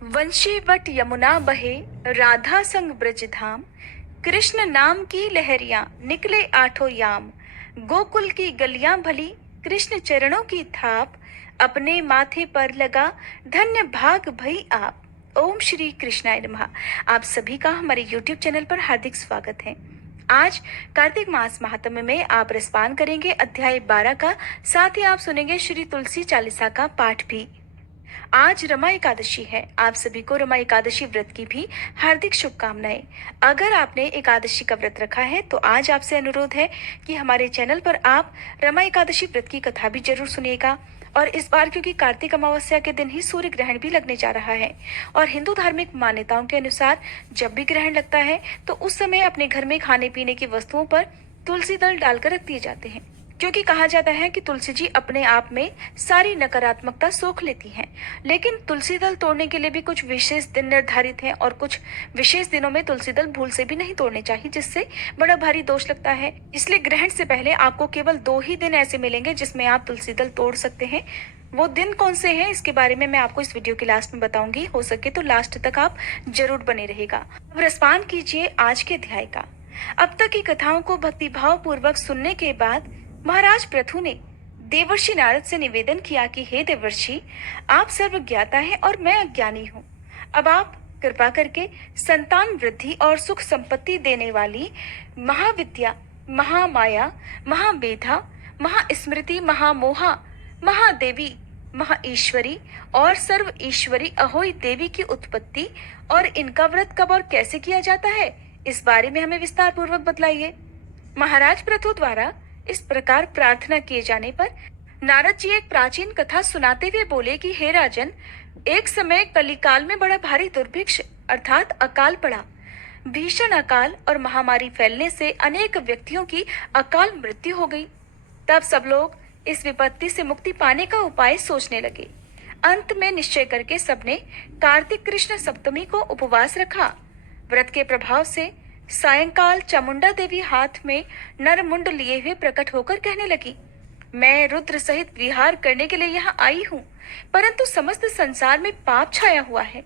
वंशी what Yamuna बहे, राधा संग ब्रज धाम। कृष्ण नाम की लहरियां, निकले आठों याम। गोकुल की गलियां भली, कृष्ण चरणों की थाप। अपने माथे पर लगा, धन्य भाग भई आप। ओम श्री कृष्णाय नमः। आप सभी का हमारे YouTube चैनल पर हार्दिक स्वागत है। आज कार्तिक मास महात्म्य में आप रसपान करेंगे अध्याय 12 का, साथ ही आप सुनेंगे श्री तुलसी चालीसा का पाठ भी। आज रमा एकादशी है। आप सभी को रमा एकादशी व्रत की भी हार्दिक शुभकामनाएं। अगर आपने एकादशी का व्रत रखा है तो आज आपसे अनुरोध है कि हमारे चैनल पर आप रमा एकादशी व्रत की कथा भी जरूर सुनिएगा। और इस बार क्योंकि कार्तिक अमावस्या के दिन ही सूर्य ग्रहण भी लगने जा रहा है और हिंदू धार्मिक मान्यताओं के अनुसार जब भी ग्रहण लगता है तो उस समय अपने घर में खाने पीने की वस्तुओं पर तुलसी दल डालकर रख दिए जाते हैं, क्योंकि कहा जाता है कि तुलसी जी अपने आप में सारी नकारात्मकता सोख लेती हैं। लेकिन तुलसी दल तोड़ने के लिए भी कुछ विशेष दिन निर्धारित हैं और कुछ विशेष दिनों में तुलसी दल भूल से भी नहीं तोड़ने चाहिए, जिससे बड़ा भारी दोष लगता है। इसलिए ग्रहण से पहले आपको केवल 2 ही दिन ऐसे मिलेंगे जिसमें आप तुलसी दल तोड़ सकते हैं। वो दिन कौन से हैं इसके बारे में मैं आपको इस वीडियो के लास्ट में बताऊंगी। हो सके तो लास्ट तक आप जरूर बने रहेगा। अब रसपान कीजिए आज के अध्याय का। अब तक की कथाओं को भक्तिभाव पूर्वक सुनने के बाद महाराज पृथु ने देवर्षि नारद से निवेदन किया कि हे देवर्षि, आप सर्व ज्ञाता हैं और मैं अज्ञानी हूँ। अब आप कृपा करके संतान वृद्धि और सुख संपत्ति देने वाली महाविद्या, महामाया, महामेधा, महास्मृति, महामोहा, महादेवी, महाईश्वरी और सर्व ईश्वरी अहोई देवी की उत्पत्ति और इनका व्रत कब और कैसे किया जाता है, इस बारे में हमें विस्तार पूर्वक बतलाइए। महाराज पृथु द्वारा इस प्रकार प्रार्थना किए जाने पर नारद जी एक प्राचीन कथा सुनाते हुए बोले कि हे राजन, एक समय कलिकाल में बड़ा भारी दुर्भिक्ष अर्थात अकाल पड़ा। भीषण अकाल और महामारी फैलने से अनेक व्यक्तियों की अकाल मृत्यु हो गई। तब सब लोग इस विपत्ति से मुक्ति पाने का उपाय सोचने लगे। अंत में निश्चय करके सबने कार्तिक कृष्ण सप्तमी को उपवास रखा। व्रत के प्रभाव से सायंकाल चामुंडा देवी हाथ में नरमुंड लिए हुए प्रकट होकर कहने लगी, मैं रुद्र सहित विहार करने के लिए यहाँ आई हूँ, परंतु समस्त संसार में पाप छाया हुआ है।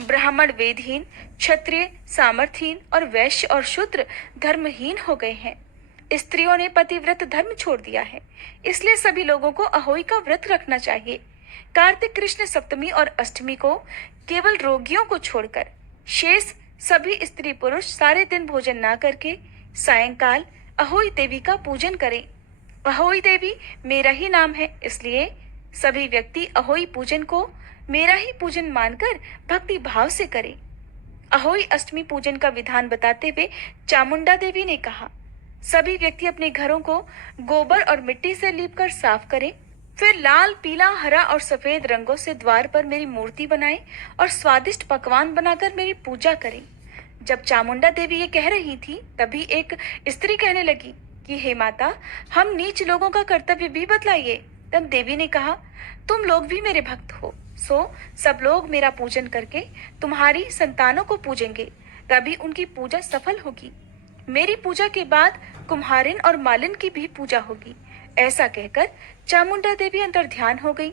ब्राह्मण वेदहीन, क्षत्रिय सामर्थहीन और वैश्य और शूद्र धर्महीन हो गए हैं। स्त्रियों ने पतिव्रत धर्म छोड़ दिया है, इसलिए सभी लोगों को अहोई का व्रत रखना चाहिए। कार्तिक कृष्ण सप्तमी और अष्टमी को केवल रोगियों को छोड़कर शेष सभी स्त्री पुरुष सारे दिन भोजन ना करके सायंकाल अहोई देवी का पूजन करें। अहोई देवी मेरा ही नाम है, इसलिए सभी व्यक्ति अहोई पूजन को मेरा ही पूजन मानकर भक्ति भाव से करें। अहोई अष्टमी पूजन का विधान बताते हुए चामुंडा देवी ने कहा, सभी व्यक्ति अपने घरों को गोबर और मिट्टी से लीपकर साफ करें। फिर लाल, पीला, हरा और सफेद रंगों से द्वार पर मेरी मूर्ति बनाएं और स्वादिष्ट पकवान बनाकर मेरी पूजा करें। जब चामुंडा देवी ये कह रही थी, तभी एक स्त्री कहने लगी कि हे माता, हम नीच लोगों का कर्तव्य भी बतलाइए। तब देवी ने कहा, तुम लोग भी मेरे भक्त हो, सो सब लोग मेरा पूजन करके तुम्हारी संतानों को पूजेंगे, तभी उनकी पूजा सफल होगी। मेरी पूजा के बाद कुम्हारिन और मालिन की भी पूजा होगी। ऐसा कहकर चामुंडा देवी अंतर ध्यान हो गई।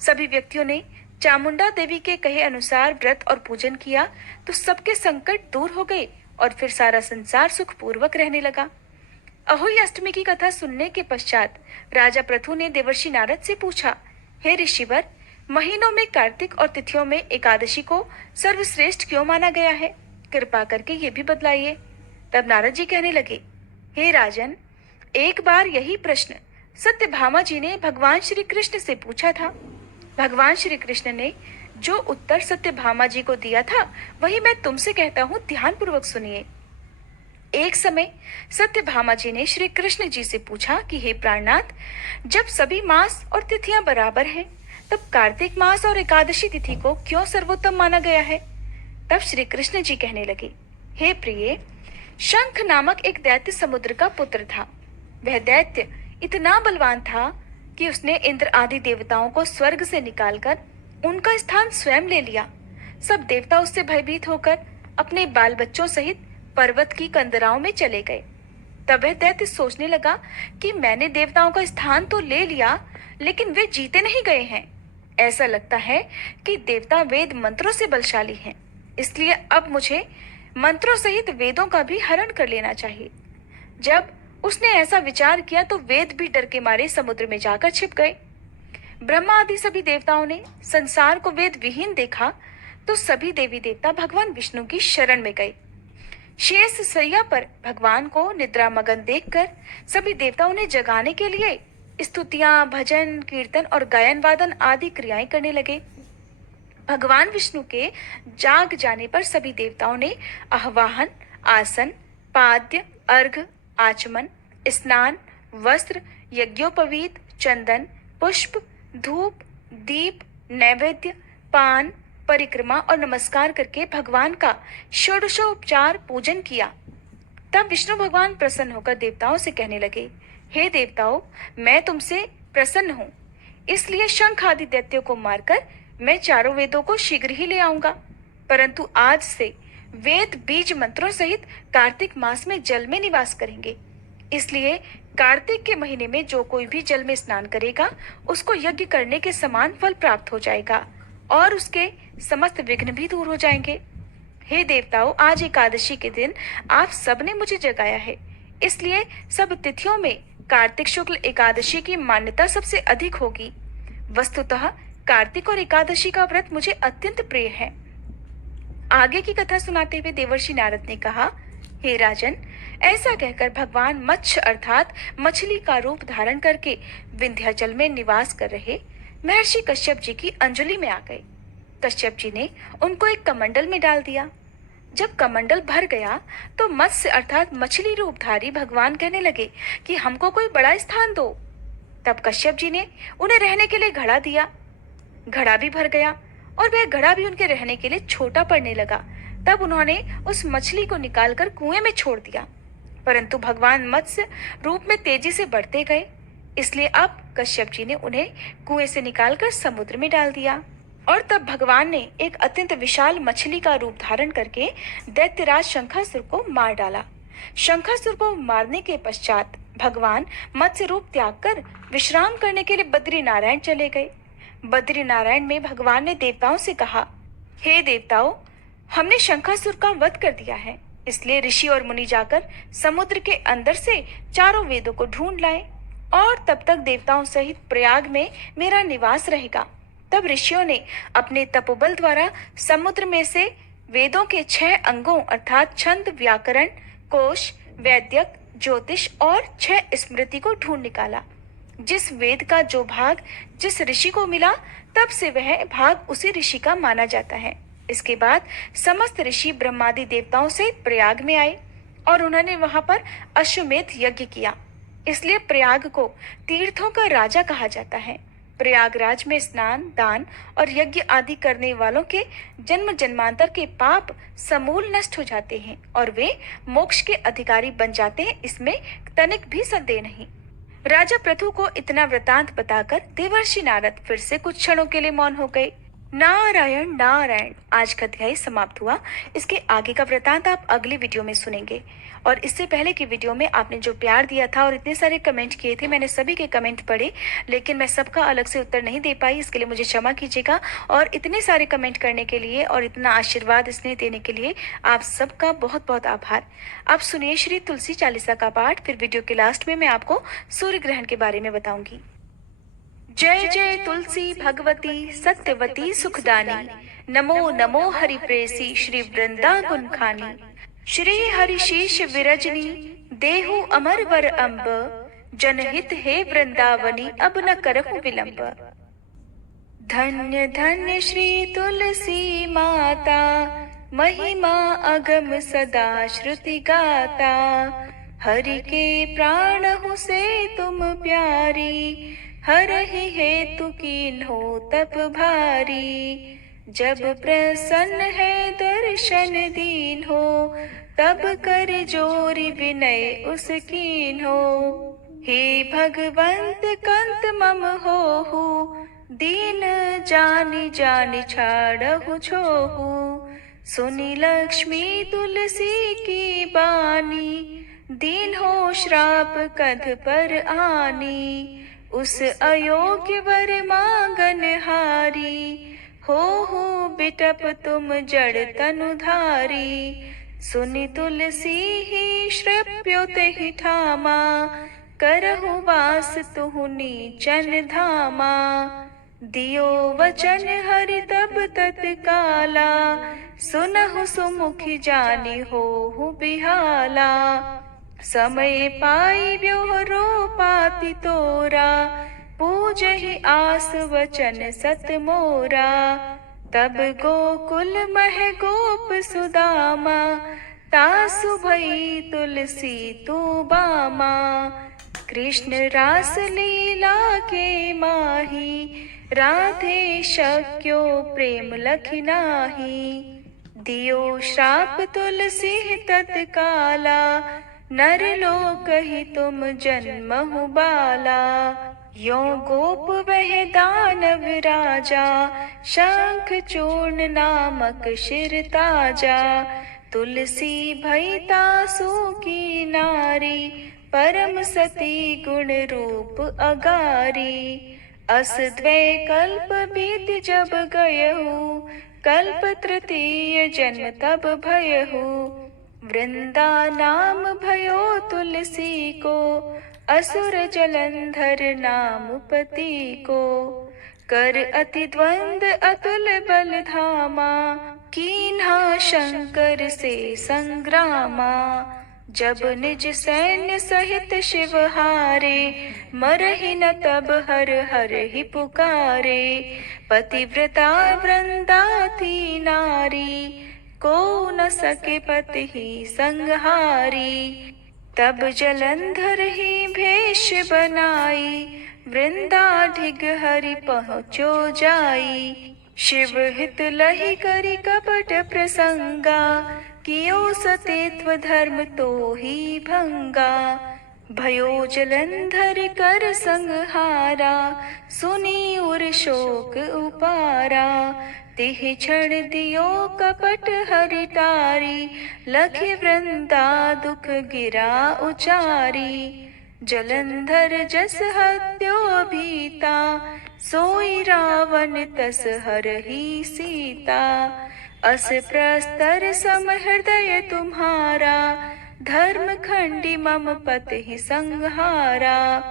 सभी व्यक्तियों ने चामुंडा देवी के कहे अनुसार व्रत और पूजन किया तो सबके संकट दूर हो गए और फिर सारा संसार सुख पूर्वक रहने लगा। अहोई अष्टमी की कथा सुनने के पश्चात राजा पृथु ने देवर्षि नारद से पूछा, हे ऋषिवर, महीनों में कार्तिक और तिथियों में एकादशी को सर्वश्रेष्ठ क्यों माना गया है? कृपा करके ये भी बतलाइए। तब नारद जी कहने लगे, हे राजन, एक बार यही प्रश्न सत्यभामा जी ने भगवान श्री कृष्ण से पूछा था। भगवान श्री कृष्ण ने जो उत्तर सत्यभामा जी को दिया था वही मैं तुमसे कहता हूँ, ध्यान पूर्वक सुनिए। एक समय सत्यभामा जी ने श्री कृष्ण जी से पूछा कि हे प्राणनाथ, जब सभी मास और तिथियां बराबर हैं, तब कार्तिक मास और एकादशी तिथि को क्यों सर्वोत्तम माना गया है? तब श्री कृष्ण जी कहने लगे, हे प्रिय, शंख नामक एक दैत्य समुद्र का पुत्र था। वह दैत्य इतना बलवान था कि उसने इंद्र आदि देवताओं को स्वर्ग से निकालकर उनका स्थान स्वयं ले लिया। सब देवता उससे भयभीत होकर अपने बाल बच्चों सहित पर्वत की कंदराओं में चले गए। तब वह दैत्य सोचने लगा कि मैंने देवताओं का स्थान तो ले लिया, लेकिन वे जीते नहीं गए हैं। ऐसा लगता है कि देवता वेद मंत्रों से बलशाली हैं, इसलिए अब मुझे मंत्रों सहित वेदों का भी हरण कर लेना चाहिए। जब उसने ऐसा विचार किया तो वेद भी डर के मारे समुद्र में जाकर छिप गए। ब्रह्मा आदि सभी देवताओं ने संसार को वेद विहीन देखा तो सभी देवी देवता भगवान विष्णु की शरण में गए। शेष सैया पर भगवान को निद्रा मगन देखकर सभी देवता उन्हें जगाने के लिए स्तुतियां, भजन, कीर्तन और गायन वादन आदि क्रियाएं करने लगे। भगवान विष्णु के जाग जाने पर सभी देवताओं ने आह्वाहन, आसन, पाद्य, अर्घ, आचमन, स्नान, वस्त्र, यज्ञोपवीत, चंदन, पुष्प, धूप, दीप, नैवेद्य, पान, परिक्रमा और नमस्कार करके भगवान का षोडशोपचार पूजन किया। तब विष्णु भगवान प्रसन्न होकर देवताओं से कहने लगे, हे देवताओं, मैं तुमसे प्रसन्न हूँ, इसलिए शंख आदि दैत्यों को मारकर मैं चारों वेदों को शीघ्र ही ले आऊंगा। परंतु आज से वेद बीज मंत्रों सहित कार्तिक मास में जल में निवास करेंगे। इसलिए कार्तिक के महीने में जो कोई भी जल में स्नान करेगा उसको यज्ञ करने के समान फल प्राप्त हो जाएगा और उसके समस्त विघ्न भी दूर हो जाएंगे। हे देवताओं, आज एकादशी के दिन आप सबने मुझे जगाया है, इसलिए सब तिथियों में कार्तिक शुक्ल एकादशी की मान्यता सबसे अधिक होगी। वस्तुतः कार्तिक और एकादशी का व्रत मुझे अत्यंत प्रिय है। आगे की कथा सुनाते हुए देवर्षि नारद ने कहा, हे राजन, ऐसा कहकर भगवान मत्स्य अर्थात मछली का रूप धारण करके विंध्याचल में निवास कर रहे महर्षि कश्यप जी की अंजलि में आ गए। कश्यप जी ने उनको एक कमंडल में डाल दिया। जब कमंडल भर गया तो मत्स्य अर्थात मछली रूपधारी भगवान कहने लगे कि हमको कोई बड़ा स्थान दो। तब कश्यप जी ने उन्हें रहने के लिए घड़ा दिया। घड़ा भी भर गया और वह घड़ा भी उनके रहने के लिए छोटा पड़ने लगा। तब उन्होंने उस मछली को निकालकर कुएं में छोड़ दिया, परंतु भगवान मत्स्य रूप में तेजी से बढ़ते गए, इसलिए अब कश्यप जी ने उन्हें कुएं से निकालकर समुद्र में डाल दिया। और तब भगवान ने एक अत्यंत विशाल मछली का रूप धारण करके दैत्यराज शंखासुर को मार डाला। शंखासुर को मारने के पश्चात भगवान मत्स्य रूप त्याग कर विश्राम करने के लिए बद्री नारायण चले गए। बद्री नारायण में भगवान ने देवताओं से कहा, हे देवताओं, हमने शंखासुर का वध कर दिया है, इसलिए ऋषि और मुनि जाकर समुद्र के अंदर से चारों वेदों को ढूंढ लाए और तब तक देवताओं सहित प्रयाग में मेरा निवास रहेगा। तब ऋषियों ने अपने तपोबल द्वारा समुद्र में से वेदों के 6 अंगों अर्थात छंद, व्याकरण, कोश, वैद्यक, ज्योतिष और 6 स्मृति को ढूंढ निकाला। जिस वेद का जो भाग जिस ऋषि को मिला तब से वह भाग उसी ऋषि का माना जाता है। इसके बाद समस्त ऋषि ब्रह्मादि देवताओं से प्रयाग में आए और उन्होंने वहां पर अश्वमेध यज्ञ किया, इसलिए प्रयाग को तीर्थों का राजा कहा जाता है। प्रयागराज में स्नान, दान और यज्ञ आदि करने वालों के जन्म जन्मांतर के पाप समूल नष्ट हो जाते हैं और वे मोक्ष के अधिकारी बन जाते हैं, इसमें तनिक भी संदेह नहीं। राजा पृथु को इतना वृतांत बताकर देवर्षि नारद फिर से कुछ क्षणों के लिए मौन हो गए। नारायण नारायण। आज का अध्याय समाप्त हुआ। इसके आगे का वृतांत आप अगली वीडियो में सुनेंगे। और इससे पहले की वीडियो में आपने जो प्यार दिया था और इतने सारे कमेंट किए थे, मैंने सभी के कमेंट पढ़े, लेकिन मैं सबका अलग से उत्तर नहीं दे पाई, इसके लिए मुझे क्षमा कीजिएगा। और इतने सारे कमेंट करने के लिए और इतना आशीर्वाद स्नेह देने के लिए आप सबका बहुत बहुत आभार। आप सुनिए श्री तुलसी चालीसा का पाठ, फिर वीडियो के लास्ट में मैं आपको सूर्य ग्रहण के बारे में बताऊंगी। जय जय तुलसी भगवती सत्यवती सुखदानी, नमो नमो हरि प्रेसी श्री वृंदा गुणखानी। श्री हरि शीश विरजनी देहु अमर वर अम्ब, जनहित हे वृंदावनी अब न करहु विलंब। धन्य धन्य श्री तुलसी माता, महिमा अगम सदा श्रुति गाता। हरि के प्राण हो से तुम प्यारी, हरहि हेतु कीन्हो तप भारी। जब प्रसन्न है दर्शन दीन हो, तब कर जोरी विनय उस कीन हो। हे भगवंत कंत मम होहु, दीन जानि जानि छाड़हु छोहु। सुनी लक्ष्मी तुलसी की बानी, दीन हो श्राप कध पर आनी। उस अयोग्य वर मांगन हारी, हो बिटप तुम जड़ तनुधारी। सुनि तुलसी ही श्रप्यो तेहि ठामा, करहु वास तुहु नीचन धामा। दियो वचन हरि तब तत्काला, सुनहु सुमुखी जानि होहु बिहाला। समय पाई ब्योहरो पाति तोरा, पूजहि आस वचन सत मोरा। तब गोकुल मह गोप सुदामा, तासु भई तुलसी तू बामा। कृष्ण रास लीला के माही, राधे शक्यो प्रेम लखि नाही। दियो श्राप तुलसी तत्काला, नर लोक ही तुम जन्महु बाला। यो गोप वह दानव राजा, शंख चूर्ण नामक शिर ताजा। तुलसी भई तासु की नारी, परम सती गुण रूप अगारी। अस द्वै कल्प बीत जब गयहु, कल्प तृतीय जन्म तब भयहु। वृंदा नाम भयो तुलसी को, असुर जलंधर नाम पति को। कर अति द्वंद अतुल बल धामा, कीन्हा शंकर से संग्रामा। जब निज सैन्य सहित शिव हारे, मरहि न तब हर हर ही पुकारे। पतिव्रता वृंदा थी नारी, को न सके पति ही संहारी। तब जलंधर ही भेष बनाई, वृंदा ढिग हरि पहुँचो जाई। शिव हित लहि करि कपट प्रसंगा, कियो सतेत्व धर्म तो ही भंगा। भयो जलंधर कर संहारा, सुनी उर शोक उपारा। तिह क्षण दियो कपट हरि टारी, लखि वृंदा दुख गिरा उचारी। जलंधर जस हत्यो भीता, सोई रावण तस हरहि सीता। अस प्रस्तर सम हृदय तुम्हारा, धर्म खंडी मम पति संहारा।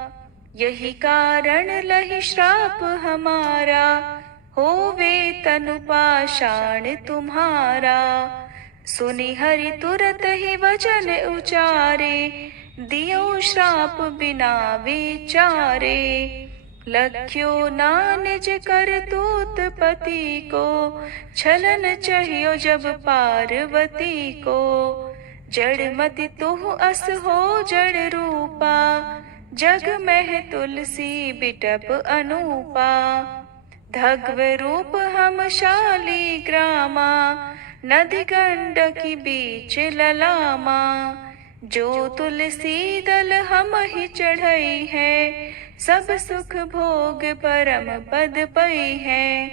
यही कारण लहि श्राप हमारा, होवे तनु पाषाण तुम्हारा। सुनि हरि तुरत ही वचन उचारे, दियो श्राप बिना विचारे। लख्यो ना निज करतूत पति को, छलन चाहियो जब पार्वती को। जड़मति तुह अस हो जड़ रूपा, जग में तुलसी बिटप अनूपा। धग्व रूप हम शाली ग्रामा, नदी गंडकी बीच ललामा। जो तुलसी दल हम ही चढ़ई है, सब सुख भोग परम पद पई है।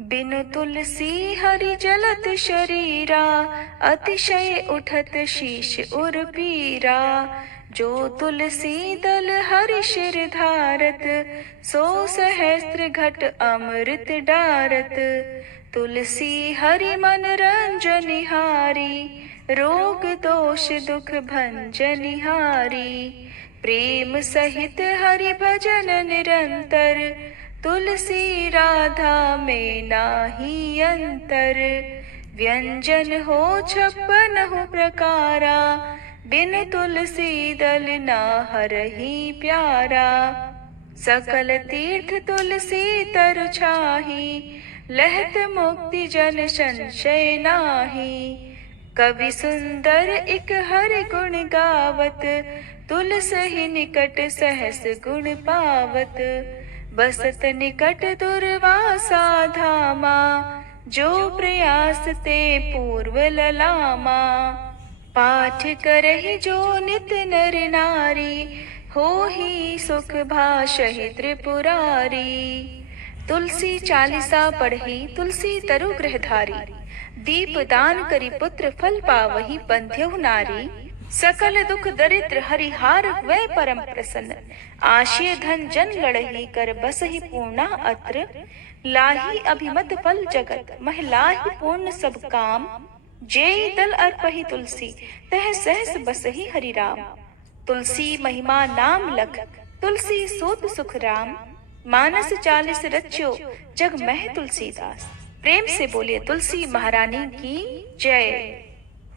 बिनु तुलसी हरि जलत शरीरा, अतिशय उठत शीश उर पीरा। जो तुलसी दल हरि शिर धारत, सो सहस्त्र घट अमृत डारत। तुलसी हरि मन रंजनिहारी, रोग दोष दुख भंजनिहारी। प्रेम सहित हरि भजन निरंतर, तुलसी राधा में नाही अंतर। व्यंजन हो 56 प्रकारा, बिन तुलसी दल ना हरहि प्यारा। सकल तीर्थ तुलसी तरु छाही, लहत मुक्ति जन संशय नाही। कवि सुंदर एक हरि गुण गावत, तुलसी निकट सहस गुण पावत। बसत निकट दुर्वासा धामा, जो प्रयास ते पूर्व ललामा। पाठ करहि जो नित नर नारी, होहि सुख भाषहि त्रिपुरारी। तुलसी चालीसा पढ़ी तुलसी तरु गृहधारी, दीप दान करी पुत्र फल पावहि बंध्यहु नारी। सकल दुख दरिद्र हरिहार वै परम प्रसन्न। आशय धन जन लड़ही कर बसहि पूर्णा अत्र। लाही अभिमत फल जगत महिलाहि पूर्ण सब काम। जेहि दल अर्पहि तुलसी तह सहस बसहि हरि राम। तुलसी महिमा नाम लख तुलसी सूत सुख राम। मानस 40 रच्यो जग मह तुलसीदास। प्रेम से बोलिए तुलसी महारानी की जय।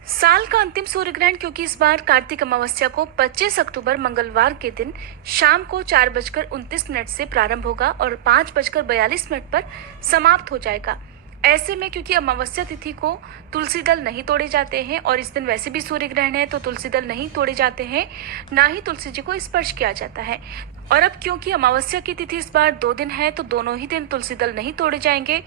साल का अंतिम सूर्य ग्रहण क्योंकि इस बार कार्तिक अमावस्या को 25 अक्टूबर मंगलवार के दिन शाम को 4:29 से प्रारंभ होगा और 5:42 पर समाप्त हो जाएगा। ऐसे में क्योंकि अमावस्या तिथि को तुलसी दल नहीं तोड़े जाते हैं और इस दिन वैसे भी सूर्य ग्रहण है तो तुलसी दल नहीं तोड़े जाते हैं, ना ही तुलसी जी को स्पर्श किया जाता है। और अब क्योंकि अमावस्या की तिथि इस बार 2 दिन है तो दोनों ही दिन तुलसी दल नहीं तोड़े जाएंगे।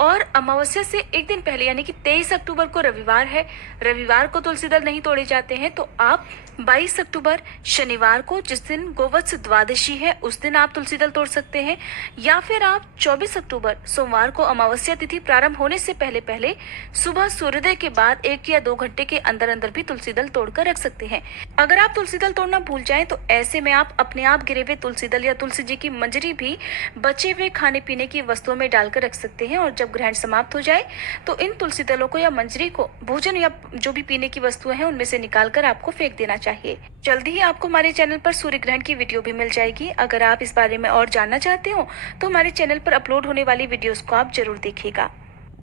और अमावस्या से एक दिन पहले यानी कि 23 अक्टूबर को रविवार है, रविवार को तुलसी दल नहीं तोड़े जाते हैं, तो आप 22 अक्टूबर शनिवार को जिस दिन गोवत्स द्वादशी है उस दिन आप तुलसी दल तोड़ सकते हैं, या फिर आप 24 अक्टूबर सोमवार को अमावस्या तिथि प्रारंभ होने से पहले पहले सुबह सूर्योदय के बाद 1 या 2 घंटे के अंदर अंदर भी तुलसी दल तोड़कर रख सकते हैं। अगर आप तुलसी दल तोड़ना भूल जाएं तो ऐसे में आप अपने आप गिरे हुए तुलसी दल या तुलसी जी की मंजरी भी बचे हुए खाने पीने की वस्तुओं में डालकर रख सकते हैं और जब ग्रहण समाप्त हो जाए तो इन तुलसी दलों को या मंजरी को भोजन या जो भी पीने की वस्तुएं हैं उनमें से निकालकर आपको फेंक देना चाहिए। जल्दी ही आपको हमारे चैनल पर सूर्य ग्रहण की वीडियो भी मिल जाएगी। अगर आप इस बारे में और जानना चाहते हो तो हमारे चैनल पर अपलोड होने वाली वीडियोस को आप जरूर देखिएगा।